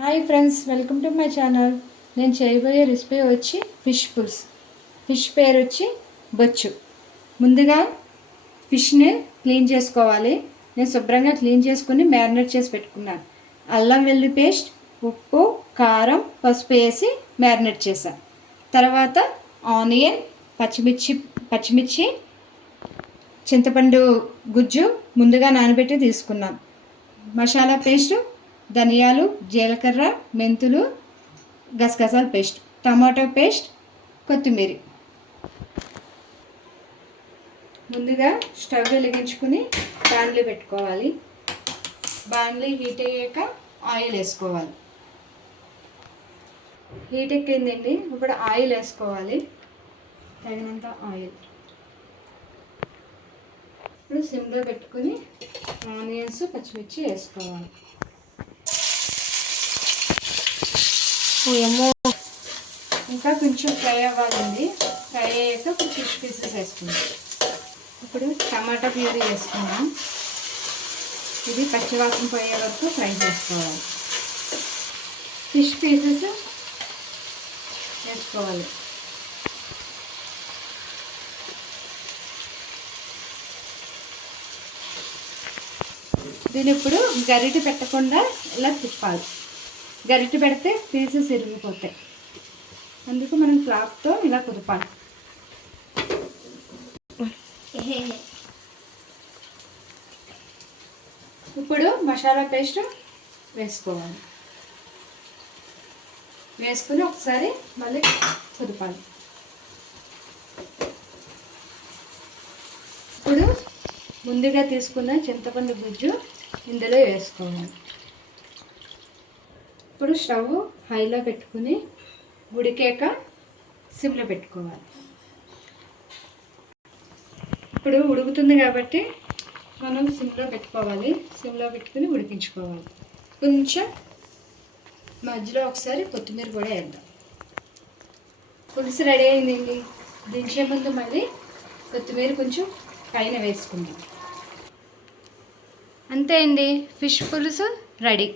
Hi friends, welcome to my channel. నేను చేయబోయే recipe వచ్చి ఫిష్ పులుసు. ఫిష్ పేరు వచ్చి బొచ్చు. ముందుగా ఫిష్ని క్లీన్ చేసుకోవాలి. నేను శుభ్రంగా క్లీన్ చేసుకుని మ్యారినేట్ చేసి పెట్టుకున్నాను. అల్లం వెల్లుల్లి పేస్ట్, ఉప్పు, కారం, పసుపు వేసి మ్యారినేట్ చేశాను. తర్వాత ఆనియన్, పచ్చిమిర్చి, చింతపండు గుజ్జు ముందుగా నానబెట్టి తీసుకున్నాను. మసాలా పేస్టు, ధనియాలు, జీలకర్ర, మెంతులు, గసగసాల పేస్ట్, టమాటో పేస్ట్, కొత్తిమీర. ముందుగా స్టవ్ వెలిగించుకుని బాణలి పెట్టుకోవాలి. బాణలి హీట్ అయ్యాక ఆయిల్ వేసుకోవాలి. హీట్ ఎక్కిందండి. ఇప్పుడు ఆయిల్ వేసుకోవాలి, తగినంత ఆయిల్. ఇప్పుడు సిమ్లో పెట్టుకుని ఆనియన్స్, పచ్చిమిర్చి వేసుకోవాలి. ఇంకా కొంచెం ఫ్రై అవ్వాలండి. ఫ్రై అయ్యాక ఇప్పుడు ఫిష్ పీసెస్ వేసుకుందాం. ఇప్పుడు టమాటా ప్యూరీ వేసుకుందాం. ఇది పచ్చివాసన పోయే వరకు ఫ్రై చేసుకోవాలి. ఫిష్ పీసెస్ వేసుకోవాలి. దీని ఇప్పుడు గరిటె పెట్టకుండా ఇలా తిప్పాలి. గరిటె పెడితే పీసెస్ ఇరిగిపోతాయి. అందుకు మనం క్లాత్తో ఇలా కుదపాలి. ఇప్పుడు మసాలా పేస్ట్ వేసుకోవాలి. వేసుకుని ఒకసారి మళ్ళీ కుదపాలి. ఇప్పుడు ముందుగా తీసుకున్న చింతపండు గుజ్జు ఇందులో వేసుకోవాలి. ఇప్పుడు స్టవ్ హైలో పెట్టుకుని ఉడికాక సిమ్లో పెట్టుకోవాలి. ఇప్పుడు ఉడుకుతుంది కాబట్టి మనం సిమ్లో పెట్టుకోవాలి. సిమ్లో పెట్టుకుని ఉడికించుకోవాలి. కొంచెం మధ్యలో ఒకసారి కొత్తిమీర కూడా వేద్దాం. పులుసు రెడీ అయిందండి. దించే ముందు మళ్ళీ కొత్తిమీర కొంచెం పైన వేసుకుందాం. అంతే అండి, ఫిష్ పులుసు రెడీ.